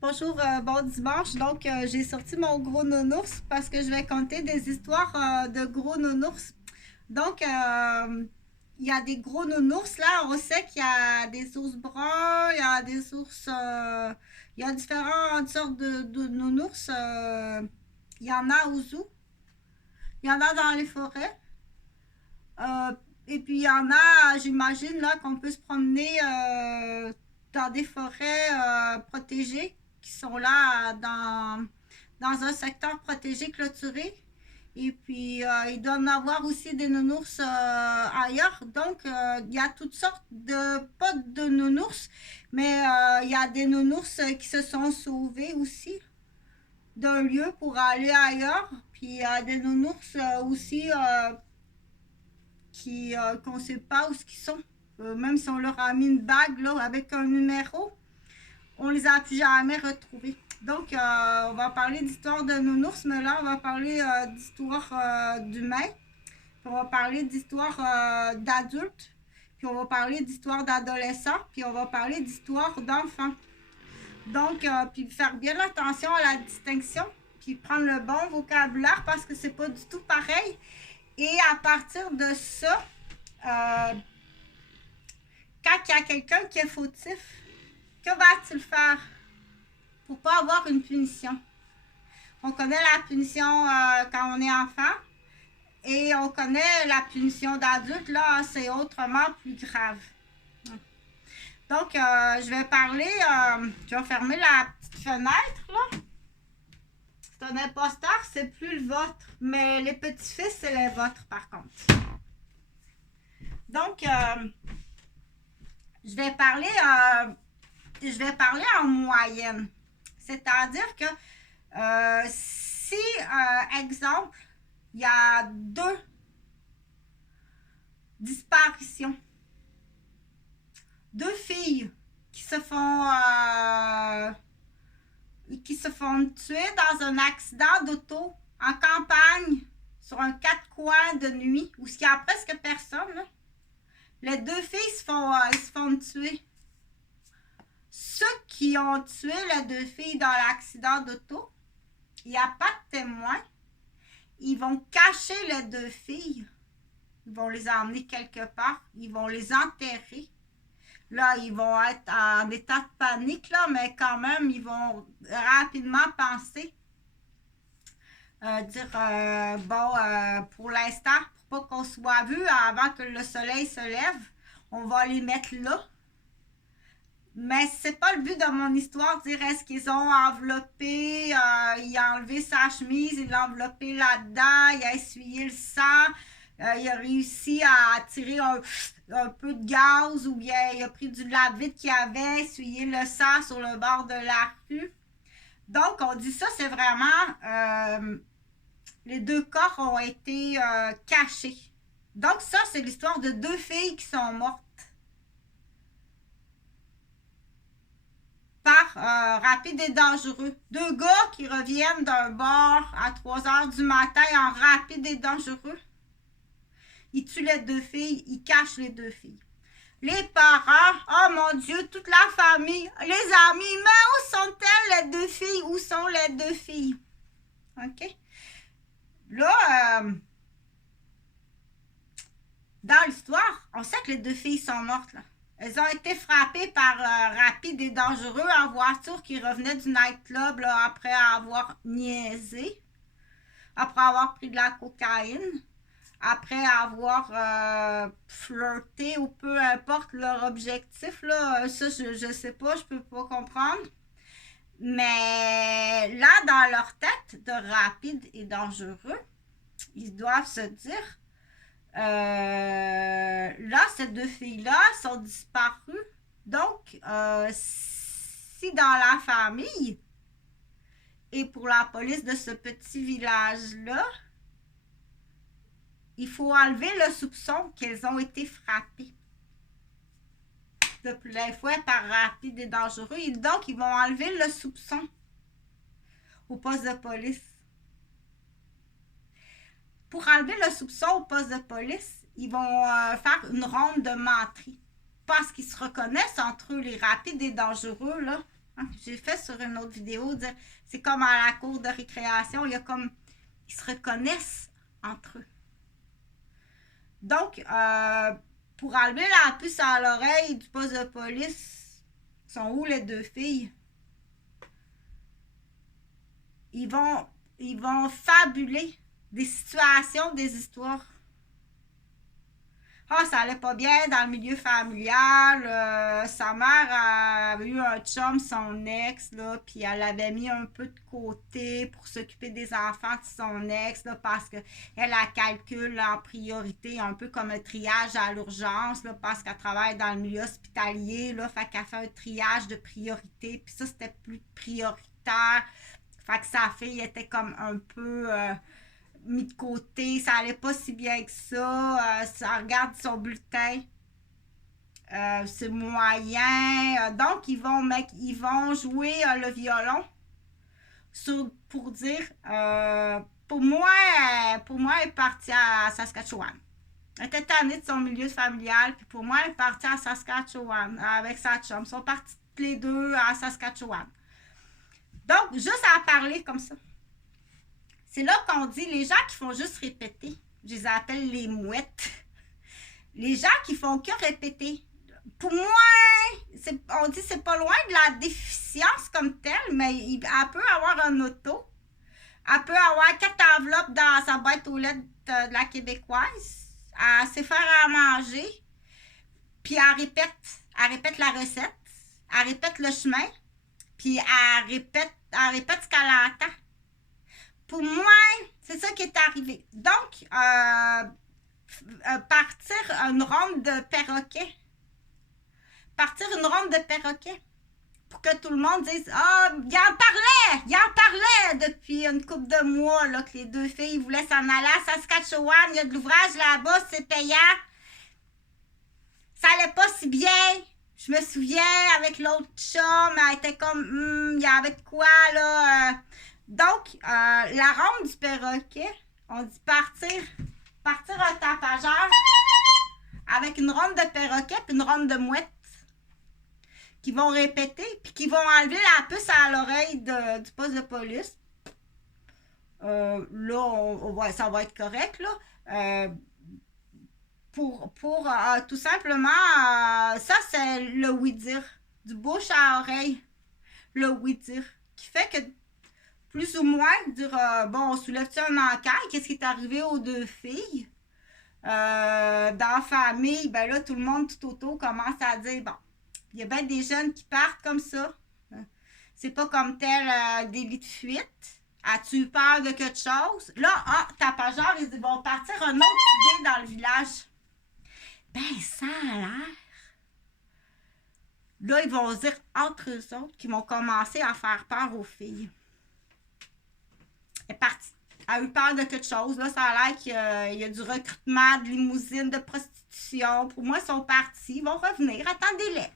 Bonjour, bon dimanche. Donc, j'ai sorti mon gros nounours parce que je vais conter des histoires de gros nounours. Donc, il y a des gros nounours là. On sait qu'il y a des ours bruns, il y a des ours. Il y a différentes sortes de nounours. Il y en a au zoo, il y en a dans les forêts. Euh, et puis, il y en a, j'imagine, là, qu'on peut se promener dans des forêts protégées qui sont là dans un secteur protégé clôturé. Et puis, il doit y en avoir aussi des nounours ailleurs. Donc, il y a toutes sortes de, pas de nounours, mais il y a des nounours qui se sont sauvés aussi d'un lieu pour aller ailleurs. Puis, il y a des nounours aussi qu'on ne sait pas où ce qu'ils sont. Même si on leur a mis une bague là, avec un numéro, on les a plus jamais retrouvés. Donc, on va parler d'histoire de nounours, mais là, on va parler d'histoire d'humains. Puis on va parler d'histoire d'adultes. Puis on va parler d'histoire d'adolescents. Puis on va parler d'histoire d'enfants. Donc, puis faire bien attention à la distinction. Puis prendre le bon vocabulaire parce que c'est pas du tout pareil. Et à partir de ça, quand il y a quelqu'un qui est fautif, que va-t-il faire pour pas avoir une punition? On connaît la punition quand on est enfant et on connaît la punition d'adulte, là, c'est autrement plus grave. Donc, je vais parler, je vais fermer la petite fenêtre, là. C'est un imposteur, c'est plus le vôtre, mais les petits-fils, c'est les vôtres, par contre. Donc, je vais parler en moyenne. C'est-à-dire que si, exemple, il y a 2 disparitions, 2 filles qui se font tuer dans un accident d'auto en campagne sur un 4 coins de nuit où il n'y a presque personne. Là. Les 2 filles se font tuer. Ceux qui ont tué les 2 filles dans l'accident d'auto, il n'y a pas de témoins. Ils vont cacher les 2 filles. Ils vont les emmener quelque part. Ils vont les enterrer. Là, ils vont être en état de panique, là, mais quand même, ils vont rapidement penser. Pour l'instant, pour pas qu'on soit vu avant que le soleil se lève, on va les mettre là. Mais c'est pas le but de mon histoire, dire est-ce qu'ils ont enveloppé, il a enlevé sa chemise, il l'a enveloppé là-dedans, il a essuyé le sang, il a réussi à tirer un peu de gaz ou bien il a pris du lave-vide qu'il avait, essuyé le sang sur le bord de la rue. Donc, on dit ça, c'est vraiment les 2 corps ont été cachés. Donc, ça, c'est l'histoire de 2 filles qui sont mortes par rapide et dangereux. 2 gars qui reviennent d'un bar à 3 heures du matin en rapide et dangereux. Ils tuent les 2 filles, ils cachent les 2 filles. Les parents, oh mon Dieu, toute la famille, les amis, mais où sont-elles les 2 filles? Où sont les 2 filles? OK? Là, dans l'histoire, on sait que les 2 filles sont mortes, là. Elles ont été frappées par rapide et dangereux en voiture qui revenait du nightclub là, après avoir niaisé, après avoir pris de la cocaïne, après avoir flirté ou peu importe leur objectif. Là, ça, je sais pas, je peux pas comprendre. Mais là, dans leur tête de rapide et dangereux, ils doivent se dire là, ces 2 filles-là sont disparues. Donc, si dans la famille et pour la police de ce petit village-là, il faut enlever le soupçon qu'elles ont été frappées de plein fouet par rapide et dangereux. Et donc, ils vont enlever le soupçon au poste de police. Pour enlever le soupçon au poste de police, ils vont faire une ronde de menterie. Parce qu'ils se reconnaissent entre eux, les rapides et dangereux, là. Hein. J'ai fait sur une autre vidéo, dire c'est comme à la cour de récréation, il y a comme, ils se reconnaissent entre eux. Donc, pour enlever la puce à l'oreille du poste de police, sont où les deux filles? Ils vont fabuler des situations, des histoires. Ah, ça allait pas bien dans le milieu familial. Sa mère avait eu un chum, son ex, là, puis elle l'avait mis un peu de côté pour s'occuper des enfants de son ex, là, parce qu'elle la calcule en priorité, un peu comme un triage à l'urgence, là, parce qu'elle travaille dans le milieu hospitalier, là, fait qu'elle fait un triage de priorité, puis ça, c'était plus prioritaire. Fait que sa fille était comme un peu mis de côté, ça allait pas si bien que ça. Ça regarde son bulletin, c'est moyen. Donc, ils vont jouer le violon pour dire, pour moi, elle est partie à Saskatchewan. Elle était tannée de son milieu familial, puis pour moi, elle est partie à Saskatchewan avec sa chum. Ils sont partis tous les deux à Saskatchewan. Donc, juste à parler comme ça. C'est là qu'on dit, les gens qui font juste répéter, je les appelle les mouettes. Les gens qui font que répéter. Pour moi, on dit c'est pas loin de la déficience comme telle, mais elle peut avoir un auto. Elle peut avoir 4 enveloppes dans sa boîte aux lettres de la québécoise. Elle sait faire à manger. Puis elle répète la recette. Elle répète le chemin. Puis elle répète ce qu'elle entend. Pour moi, c'est ça qui est arrivé. Donc, partir une ronde de perroquet. Pour que tout le monde dise « Ah, il en parlait depuis une couple de mois là, que les deux filles voulaient s'en aller à Saskatchewan. Il y a de l'ouvrage là-bas, c'est payant. Ça allait pas si bien. Je me souviens, avec l'autre chum, elle était comme, il y avait de quoi, là. Donc, la ronde du perroquet, on dit partir un tapageur avec une ronde de perroquet puis une ronde de mouette qui vont répéter puis qui vont enlever la puce à l'oreille du poste de police. Là, ça va être correct, là. Pour tout simplement, ça c'est le oui-dire, du bouche à oreille, le oui-dire, qui fait que plus ou moins dire, bon, on soulève-tu une enquête, qu'est-ce qui est arrivé aux deux filles? Dans la famille, ben là, tout le monde tout autour commence à dire, bon, il y a bien des jeunes qui partent comme ça, c'est pas comme tel délit de fuite. As-tu eu peur de quelque chose? Là, tapageur, ils vont partir une autre idée dans le village. Ben, ça a l'air. Là, ils vont dire entre eux autres qu'ils vont commencer à faire peur aux filles. Elle est partie. Elle a eu peur de quelque chose. Là, ça a l'air qu'il y a du recrutement, de limousine, de prostitution. Pour moi, ils sont partis. Ils vont revenir. Attendez-les.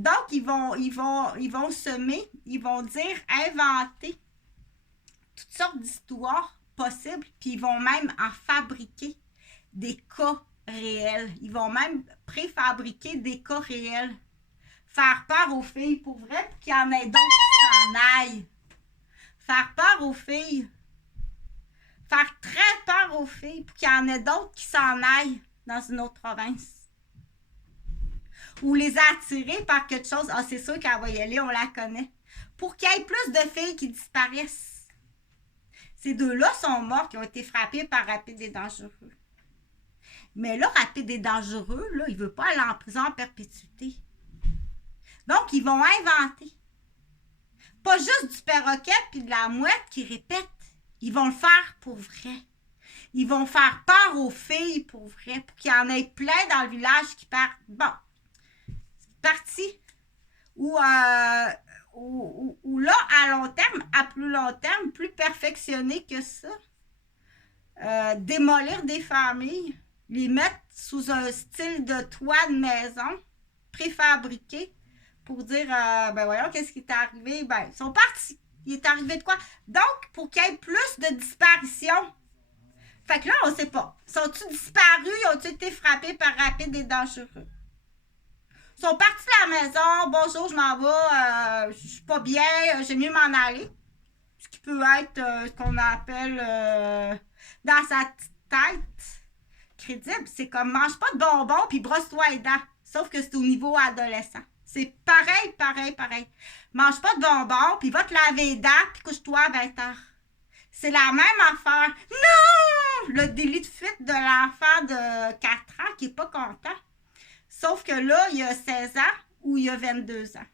Donc, ils vont semer. Ils vont dire, inventer toutes sortes d'histoires possibles. Puis, ils vont même en fabriquer des cas réels. Ils vont même préfabriquer des cas réels. Faire peur aux filles pour vrai, pour qu'il y en ait d'autres qui s'en aillent. Faire peur aux filles. Faire très peur aux filles pour qu'il y en ait d'autres qui s'en aillent dans une autre province. Ou les attirer par quelque chose. Ah, c'est sûr qu'elle va y aller, on la connaît. Pour qu'il y ait plus de filles qui disparaissent. Ces deux-là sont morts, qui ont été frappés par rapide et dangereux. Mais là, rapide et dangereux, là, il ne veut pas aller en prison en perpétuité. Donc, ils vont inventer. Pas juste du perroquet puis de la mouette qui répètent. Ils vont le faire pour vrai. Ils vont faire peur aux filles pour vrai, pour qu'il y en ait plein dans le village qui partent. Bon, c'est parti. Ou là, à long terme, à plus long terme, plus perfectionné que ça, démolir des familles, les mettre sous un style de toit de maison préfabriqué pour dire, ben voyons, qu'est-ce qui est arrivé? Ben, ils sont partis. Il est arrivé de quoi? Donc, pour qu'il y ait plus de disparitions. Fait que là, on ne sait pas. Sont-ils disparus? Ont-ils été frappés par rapide et dangereux? Ils sont partis de la maison. Bonjour, je m'en vais. Je suis pas bien. J'aime mieux m'en aller. Ce qui peut être ce qu'on appelle dans sa petite tête crédible. C'est comme mange pas de bonbons puis brosse-toi les dents. Sauf que c'est au niveau adolescent. C'est pareil, pareil, pareil. Mange pas de bonbons puis va te laver les dents puis couche-toi à 20h. C'est la même affaire. Non! Le délit de fuite de l'enfant de 4 ans qui est pas content. Sauf que là, il y a 16 ans ou il y a 22 ans.